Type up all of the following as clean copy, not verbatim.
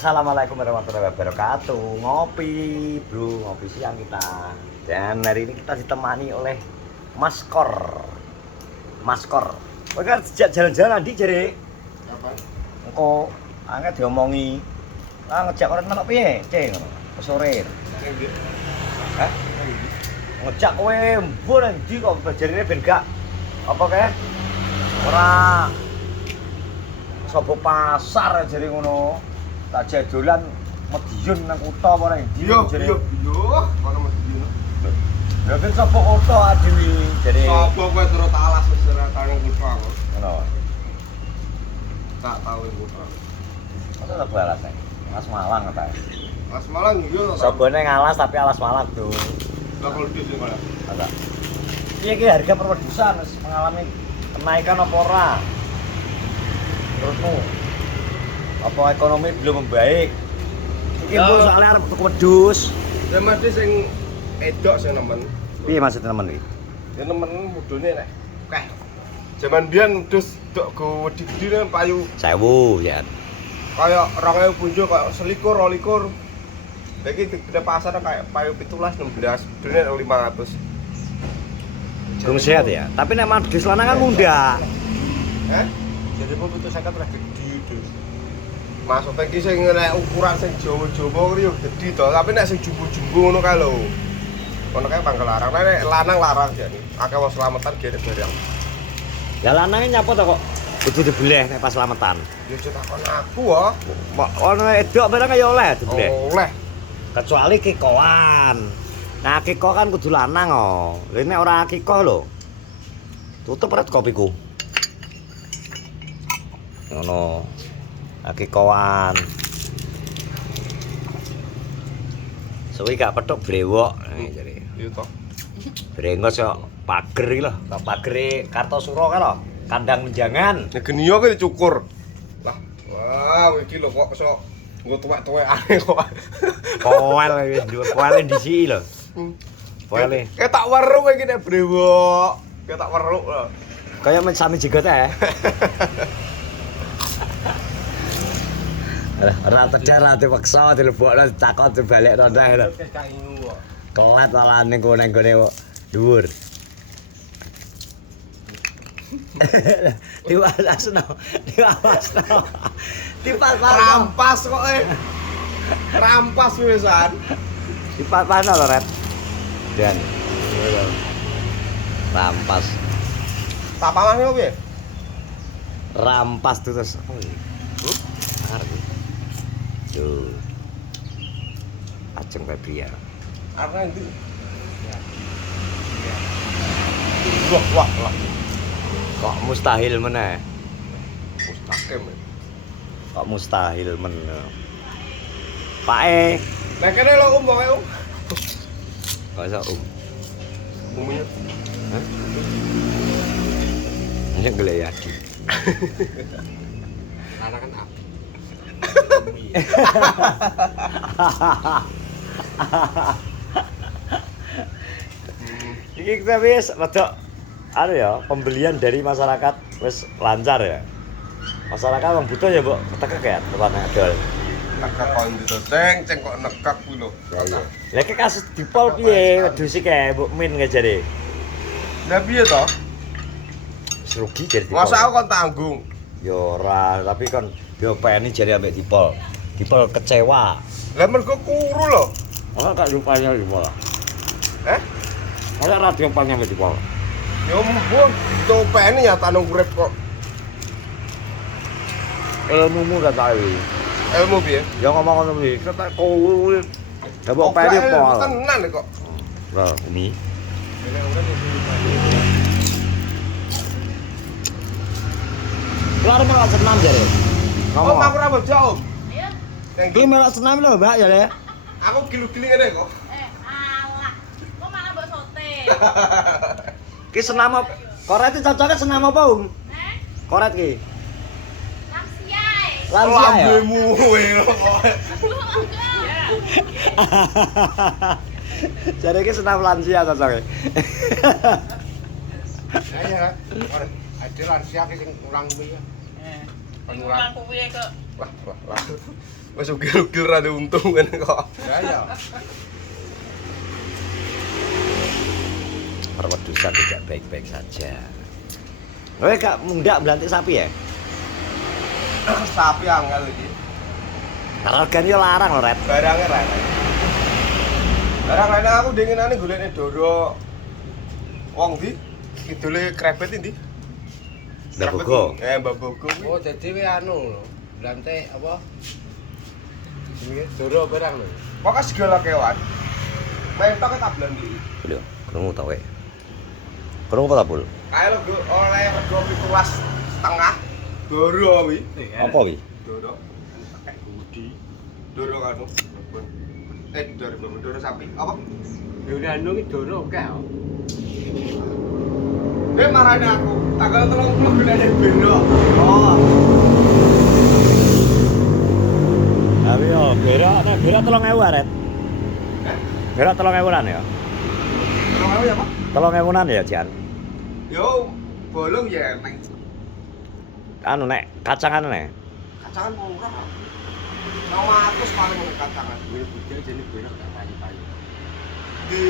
Assalamualaikum warahmatullahi wabarakatuh. Ngopi, bro, ngopi siang kita. Dan hari ini kita ditemani oleh Mas Kor. Mas Kor. Kowe kan sejak jalan-jalan di jare. Apa? Engko angkat diomongi. Ah ngejak orang menok piye? Ceng ngono. Sore. Hah? Ngejak kowe mbur ndi kok jarine ben gak apa kae? Ora sobo pasar jare ngono. Tak jadolan Madiun nang kutha apa nang ndi jare. Iya, kono Madiun. Lha ben sapa kutha adewi jare. Sapa kowe terus tak alas secara karo kutha kok. Ngono. Tak tahu kutha. Masa tak balas nek. Mas Malang ta. Mas Malang iya ta. Sabone ngalas tapi alas Malang, Bro. Lah kalau di sini malah. Ada. Piye ki harga perwedusan wis mengalami kenaikan apa ora? Menurutmu? Apa ekonomi belum membaik? Iki pun soalnya arep tuku wedhus. Ya mesti sing edok sing nemen. Piye maksud temen iki? Ya nemen mudune nek. Keh. Zaman biyen dus dok go wedi-wedi nang payu 1000 ya. kaya 2000 punjo kaya 21, 22. Lagi di pasar kayak payu 17, 16, dunia 500. Gung sehat ya. Tapi nek wedhus lanang kan muda. Jadi pun putus saya pernah gede itu. Maksudnya ki sing nek ukuran sing Jawa-Jawa kuwi yo gede to, tapi nek sing jumbo-jumbo ngono kae lho. Ngono kae pangkel larang. Nek lanang larang jane. Akeh wong slametan gere barang. Lah lanange nyapa to kok kudu dibeleh nek pas slametan. Yo cetakon aku wae. Ono edok barang ya oleh dibeleh. Oleh. Kecuali kikoan. Nah, kiko kan kudu lanang oh. Lha nek ora kiko lho. Tutup ret kopiku. Ngono. Kikoan. Suwi gak petuk brewok jare. Iya to. Brengos kok pager iki lho, tak pagere Kartosuro kae lho. Kandang menjangan. Nek geni yo ki dicukur. Lah, wah iki lho kok iso nggo tuwek-tuwekane kok. Koel wis dhuwur koele disiki lho. Koele. Ketak weruh iki nek brewok. Ketak weruh lho. Kaya sami jegot ae. Ora tedar ora dipaksa dilebokno takon dibalekno ndeh lho. Kelat malah ning gone dhuwur. Diwasno. Rampas kok Rampas wisan. Dipatpano lho, Ret. Dan. Rampas. Tak pamane kok piye? Rampas terus. Arep. Tuh. Ajeng Febrian. Arep ndi? Wah. Kok mustahil meneh? Mustahil. Kok mustahil meneh? Pak Nek kene lho pokoke kok iso Umumnya. Hah? Ini gelek yadi. Lanang kan api. Iki kita wis rada ya, pembelian dari masyarakat wis lancar ya. Masyarakat wong butuh ya, Mbok, tekek ya tekan adol. Nekak kok ndi ceng kok nekak kuwi lho. Lah iki kasus dipol piye wedhus iki Mbok Min ngajare. Lah piye to? Wis rugi jare dipol. Masa aku kon tanggung. Ya ora, tapi kan diopeni jare ambek dipol. Dipol kecewa. Lah mergo kuru lho. Ora gak rupanya dipol. Ora radio panya ambek dipol. Ya mumpung topeni ya tanung urip kok. Ilmumu gak tahu. Ilmu piye? Ya ngomong ngono kuwi, ketek kuwi. Lah mbok peni pol. Tenan kok. Lah, ini. Kelar melok senam jare. Oh, aku ora bojo, Om. Iya. Iki melok senam lho, Mbak jare. Aku gilu-gilu ngene kok. Alah. Kok malah mbok sote? Ki senam apa? Koret iki cocoknya senam apa, Om? Koret ki. Lansia. Lansia ya. Lambemu kowe kok. Jare iki senam lansia cocoknya. Ya. Ada lansia ki sing ulang kuwi ya. Ulang kuwi kok. Wah. Wes ugil-ugil ra ada untung kan kok. Ya. Perwedusan tidak baik-baik saja. Kowe gak mundak belantik sapi ya? Sapi angel iki. Karena kan yo larang lho, Red. Barangnya ra. Barang lain aku dinginane golekne Doro. Wong ndi? Kidule krebet ndi? Mbak Bogo. Mbak Bogo kuwi. Oh, jadi we anu lho. Lantai apa? Jenenge Doro barang lho. Pokoke segala kewan. Mentoke tak blandi. Lho, krungu ta kowe? Krungu apa ta, Pul? Kae lho oleh rego 17,5 Doro kuwi. Apa iki? Doro. Pakai budi. Doro kanu. Doro sapi. Apa? Ya udah anu iki Doro akeh. Dia marahnya aku. Tanggal 30 gunanya beda. Oh. Tapi yo berak 3.000 Red. Berak 3.000-an ya. Kalau ya, Pak? 3.000-an ya, Jan. Yo, bolong ya neng. Anu nek kacangan nek. Kacangan murah. 900 paling kacangan. Kuwi budi jane berak gak payu-payu. Di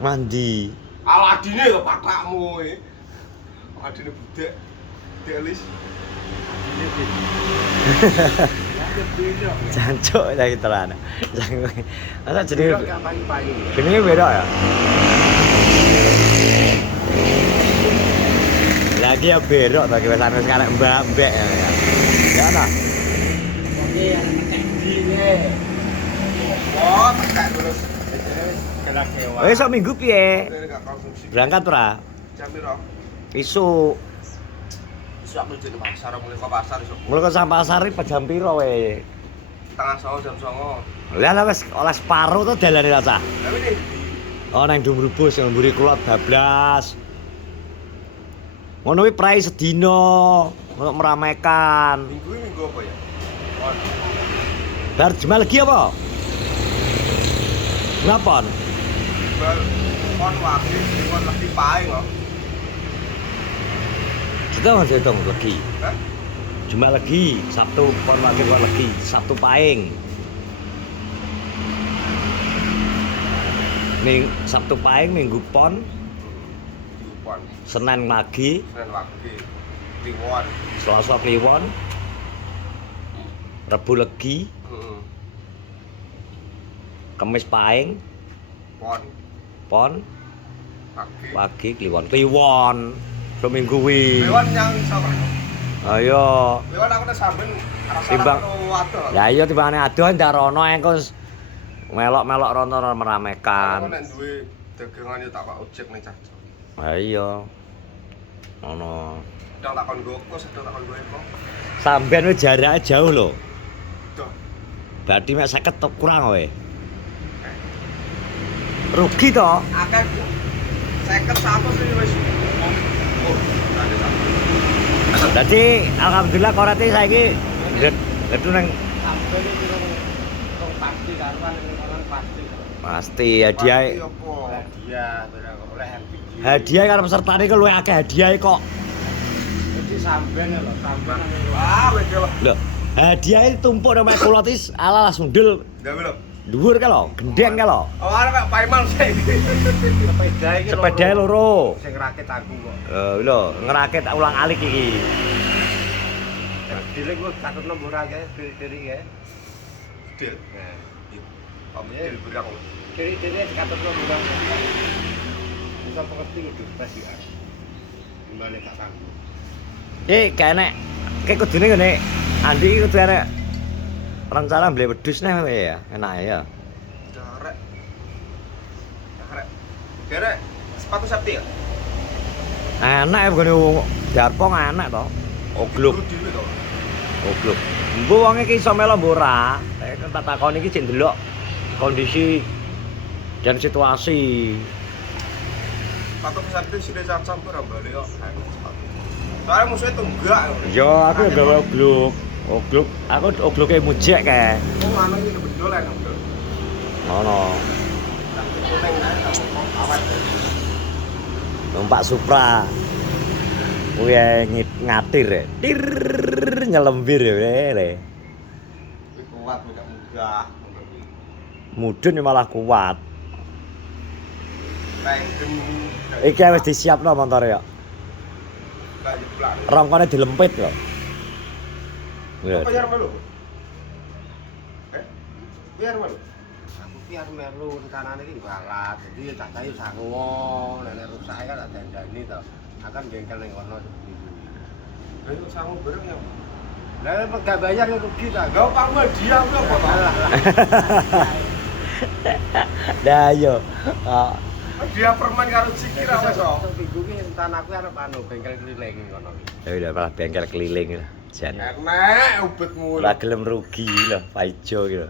Mandi. Aladine lho pakakmu e. Aladine budek. Delis. Jancuk lagi tenan. Jangan. Masa jenenge Berak gak payu-payu. jenenge berak ya? Lagi ya berok bagi sampe sekarang mbak-mbak ya. Ya ta? Oke, nek dine. Oh, tekak terus. Gerak hewan. Wis sok minggu piye? Ini gak konsumsi. Berangkat ora? Jam piro? Isu Isu aku jeneng pasar, mulai ke pasar isu. mulai ke sampai pasar iki jam piro we? Setengah 9 jam 9. Lah wis oleh separo to dalane ta. Tapi ini Oh nang Dumrubus yang mburi kulot bablas. Ngono kuwi prai sedina untuk meramaikan. minggu ini minggu apa ya? Bar jema lagi apa? Ngapon? Kon wakil, kon lagi paing loh. Hitung lagi. Hah? Jema lagi, Sabtu pon lagi, Sabtu paing. Sabtu paing, Minggu pon, Dupon, Senin lagi, Senin wakil, Kliwon. Selasa kliwon, Rebu legi, Kamis paing, Pon, pon, wakil. pagi kliwon. Seminggu wi. Kliwon yang sama. Ayo. Kliwon aku udah sampein Timbang. waduh. Ya iya timbangane adoh ndarono engko melok-melok rono Aku meramaikan. nek duwe dagangan yo tak pak ojek ning Cacok. Ha iya. Ono. Sedang takon goko, sedang takon gue kok. Sampeyan wis jarake jauh lho. Duh. Berarti mek 50 top kurang kowe. Rugi to? Akeh 51 sih wis. Oh, ada satu. Dadi alhamdulillah korate saiki itu nang Sampai ini rong pasti karuan orang pasti. pasti hadiah. Pasti opo? Hadiah barang oleh LPG. Hadiah karo pesertane kok luwih akeh hadiahe kok. Jadi sampean lho, sampean. Wah, wis yo. Lho, hadiahe tumpuk nang kulot is ala sundel Gawe lho. dhuwur ka lho, gendeng ka lho. Oh, ana kok paimal sih. Sepeda iki Sepedahe loro. sing rakit aku kok. Lho, ngerakit ulang-alik iki. Dile gua katutno murah kae, diri kae. Deal. Nah, Om deal berang. diri katutno murah. Bisa pengerti kudu pas ya. Gimana tak sanggup. Kene kudune ngene Andi iki kudu arek rencana beli wedhus nih kowe ya, enak ya. Jarek. Jarek. Jarek. Sepatu safety ya? Enak ya begini Darpong enak to. Ogluk, Dulu dhewe to. ogluk. Mbo wonge iki iso melo mbok ora. Tak takoni iki jek ndelok kondisi dan situasi. Sepatu safety sudah campur ora bali kok. Soalnya musuhnya tunggak. Yo aku ya gawe ogluk. Ogluk, aku ogluke mujek kae. Oh, mana ini bendol enak bendol. Ngono. Kuning ae tak awet. Numpak Supra. Kuwi ngatir ya. Tir. nyelembir ya le. Kuwi kuat tidak mudah. Mudun ya malah kuat. Renggen. Iki wis disiapno motor ya. Kayu plak. Rongkone dilempit kok. Ya. Apa yang melu? Biar melu. Aku biar melu rencanane iki barat. Jadi tak kayu sangu, nek rusak kan tak dandani to. Akan bengkel ning kono seperti itu. Lah kok sangu bareng ya. Lah enggak bayar ya rugi ta. Enggak apa diam kok apa to? Dah yo. Ah, Dia permen karo cikir apa so? Minggu ki rencanaku arep bengkel keliling kono. ya udah malah bengkel keliling lah. Jan. Enek ubetmu. Ora gelem rugi lah, Paijo gitu.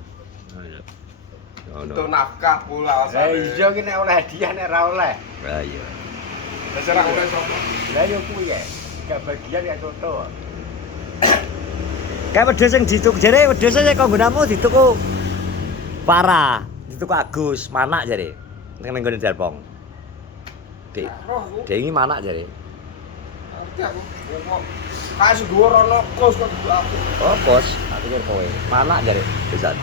Untuk nafkah pula Lah asale. iya ki nek oleh hadiah nek ra oleh. Lah iya. Terserah oleh sapa. Lah yo kuwi ya. Gak bagian ya contoh. Kayak wedhus sing dituku jare wedhus sing kanggonamu dituku parah, dituku Agus, manak jare. Ning nggone Dalpong. Dik, Roh aku. dengi manak jare. Ngerti aku. Kok kae seduwo rono kos kok aku. Oh, bos, tak pikir kowe. Manak jare, pisan.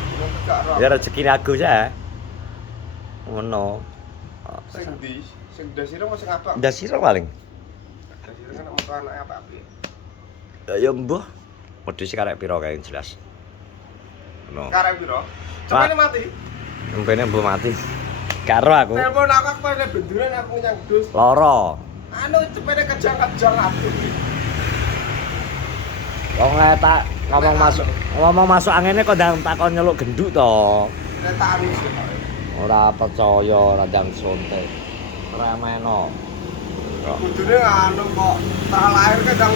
Gak roh. Ya rezekine Agus ya. Ngono. Sing ndi? Sing dasire mau sing apa? Ndas sira paling. Dasire kan metu anake apa-apa. Ya mbuh. Wedhus karek pira kae jelas. Ngono. Karep piro? Cepene mati. Empene mbuh mati. Karo aku. Telepon aku pada benduran aku nyang dus. Loro. Anu cepene kejang-kejang aku. Wong tak ngomong masuk angene kok ndang takon nyeluk genduk to. Nek tak anis ya. Ora percaya radang sonte. Rameno. Kudune anu kok tak lahir kadang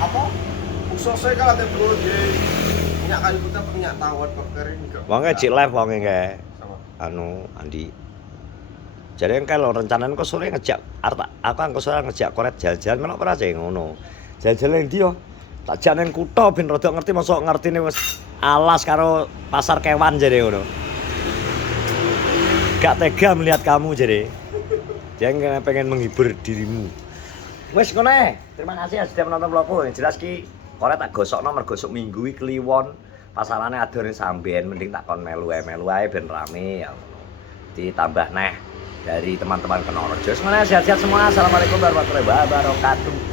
apa? Usose kalau te bro di minyak kayu putih minyak tawon kok kering kok. Wonge cik live wonge kae. Sama. Anu Andi. Jadi kan kalau rencananya kok sore ngejak aku kan kok sore ngejak koret jalan-jalan melok ora sih ngono. Jalan-jalan ndi yo? Tak jak ning kutha ben rada ngerti mosok ngertine wis alas karo pasar kewan jare ngono. Gak tega melihat kamu jare. Dia pengen menghibur dirimu. Wis ngono ae. Terima kasih ya sudah menonton vlogku. Yang jelas ki koret tak gosokno mergo sok minggu iki kliwon. Pasarane adone sampean mending tak kon melu ae ben rame ya ngono. Ditambah neh dari teman-teman Kenorejo. Semuanya sehat-sehat semua. Assalamualaikum warahmatullahi wabarakatuh.